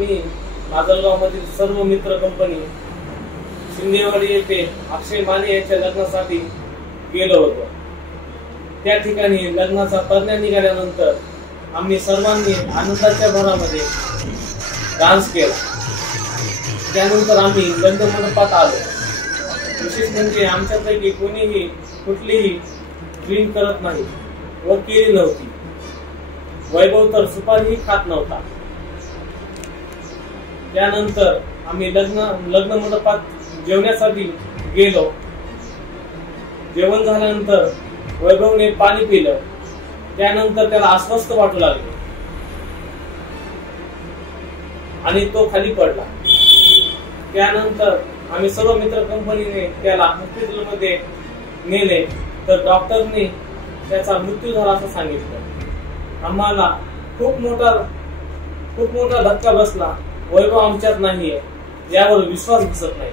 आम्ही माजलगाव मधील सर्व मित्र कंपनी शिंदेवाडी येथे अक्षय माने यांच्या लग्नासाठी गेलो होतो। त्या ठिकाणी लग्नाचा तरण्या निघाल्यानंतर आम्ही सर्वांनी आनंदाच्या भरामध्ये डान्स केला। त्यानंतर आम्ही लग्न मंडपात आलो। विशेष म्हणजे आमच्यापैकी कोणीही कुठलीही ड्रिंक करत नाही व केली नव्हती। वैभव तर सुपारीही खात नव्हता। त्यानंतर आम्ही लग्न मंडपात जेवण्यासाठी गेलो। जेवण झाल्यानंतर वैभवने पाणी पिलं। त्यानंतर त्याला अस्वस्थ वाटू लागले आणि तो खाली पडला। त्यानंतर आम्ही सर्व मित्र कंपनीने त्याला हॉस्पिटलमध्ये नेले तर डॉक्टरने त्याचा मृत्यू झाला असं सांगितलं। आम्हाला खूप मोठा धक्का बसला। वैभव आमच्यात नाहीये यावर विश्वास बसत नाही।